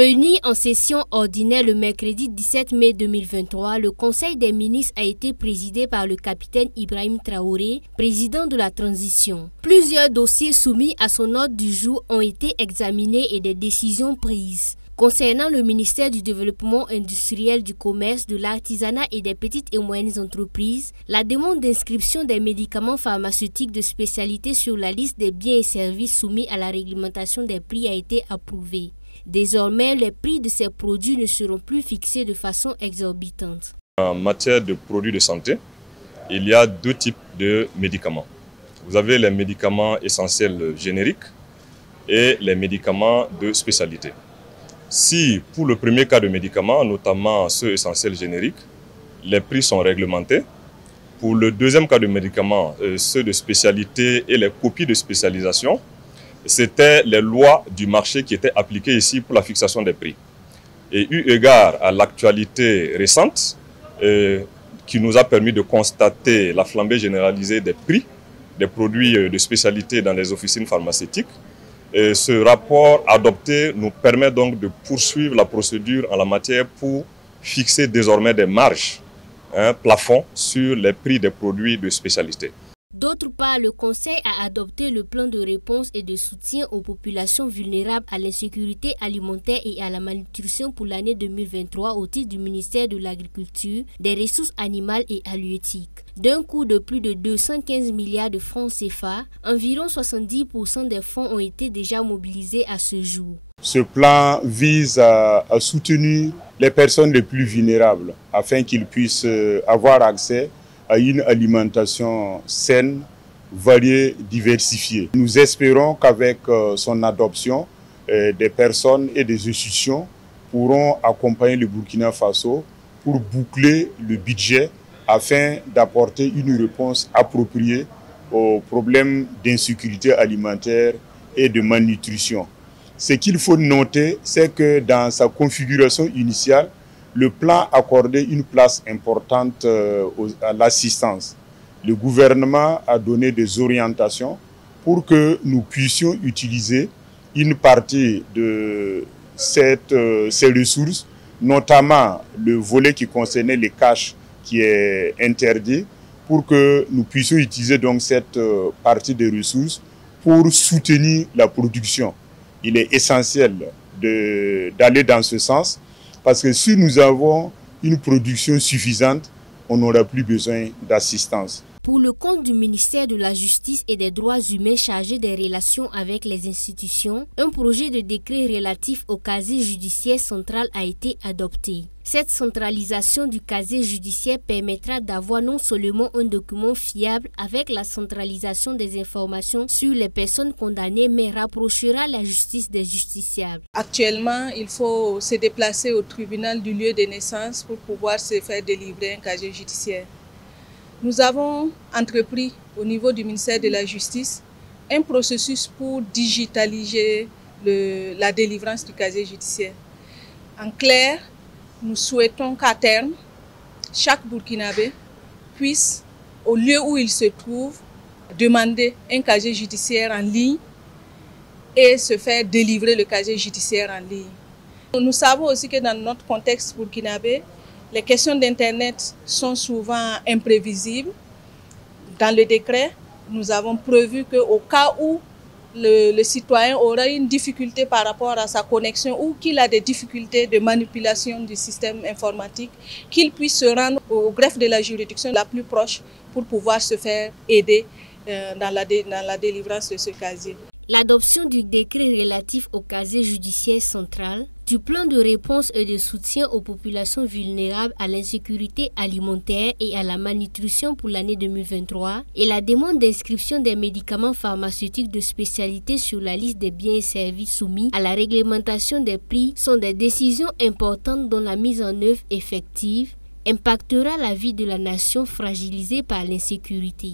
Réuni en session ordinaire le mercredi 17 mai 2023, le Conseil des ministres a été présidé par le capitaine Ibrahim Traoré, président de la transition. Plusieurs dossiers soumis à son ordre du jour ont été examinés et des décisions prises. Concernant le ministère du Développement industriel, du commerce, de l'artisanat et des petites et moyennes entreprises, la demande d'inscription des médicaments pharmaceutiques de spécialité sur la liste des biens et services soumis à la réglementation des prix a été approuvée. Désormais, les prix de ces produits ne seront plus fixés de façon exorbitante. En matière de produits de santé, il y a deux types de médicaments. Vous avez les médicaments essentiels génériques et les médicaments de spécialité. Si pour le premier cas de médicaments, notamment ceux essentiels génériques, les prix sont réglementés, pour le deuxième cas de médicaments, ceux de spécialité et les copies de spécialisation, c'était les lois du marché qui étaient appliquées ici pour la fixation des prix. Et eu égard à l'actualité récente, qui nous a permis de constater la flambée généralisée des prix des produits de spécialité dans les officines pharmaceutiques, ce rapport adopté nous permet donc de poursuivre la procédure en la matière pour fixer désormais des marges, plafonds sur les prix des produits de spécialité. D'autre part, le Conseil a adopté le plan de réponse et de soutien aux populations vulnérables à l'insécurité alimentaire et à la malnutrition pour l'année 2023 au titre du ministère de l'Agriculture, des Ressources animales et halieutiques. D'un coût de plus de 215 milliards de francs CFA, environ 70% des fonds ont été déjà mobilisés à ce jour. Ce plan vise à soutenir les personnes les plus vulnérables afin qu'ils puissent avoir accès à une alimentation saine, variée, diversifiée. Nous espérons qu'avec son adoption, des personnes et des institutions pourront accompagner le Burkina Faso pour boucler le budget afin d'apporter une réponse appropriée aux problèmes d'insécurité alimentaire et de malnutrition. Ce qu'il faut noter, c'est que dans sa configuration initiale, le plan accordait une place importante à l'assistance. Le gouvernement a donné des orientations pour que nous puissions utiliser une partie de ces ressources, notamment le volet qui concernait les cash qui est interdit, pour que nous puissions utiliser donc cette partie des ressources pour soutenir la production. Il est essentiel d'aller dans ce sens, parce que si nous avons une production suffisante, on n'aura plus besoin d'assistance. Pour le compte du ministère de la Justice et des Droits humains chargé des relations avec les institutions, un projet de décret relatif au casier judiciaire central a été adopté. Cette centralisation du casier judiciaire permettra d'avoir non seulement un document fiable avec la centralisation des informations sur les personnes condamnées, mais rapprochera la justice des justiciables. Actuellement, il faut se déplacer au tribunal du lieu de naissance pour pouvoir se faire délivrer un casier judiciaire. Nous avons entrepris au niveau du ministère de la Justice un processus pour digitaliser la délivrance du casier judiciaire. En clair, nous souhaitons qu'à terme, chaque Burkinabé puisse, au lieu où il se trouve, demander un casier judiciaire en ligne et se faire délivrer le casier judiciaire en ligne. Nous savons aussi que dans notre contexte burkinabé, les questions d'Internet sont souvent imprévisibles. Dans le décret, nous avons prévu qu'au cas où le citoyen aura une difficulté par rapport à sa connexion ou qu'il a des difficultés de manipulation du système informatique, qu'il puisse se rendre au greffe de la juridiction la plus proche pour pouvoir se faire aider dans la délivrance de ce casier. L'adoption du décret relatif au casier judiciaire central, du plan de réponse et de soutien aux populations vulnérables à l'insécurité alimentaire et à la malnutrition pour l'année 2023 et la demande d'inscription des médicaments pharmaceutiques de spécialité sur la liste des biens et services soumis à la réglementation des prix sont des décisions importantes dont la mise en œuvre effective impactera la vie de la nation fragilisée par l'insécurité.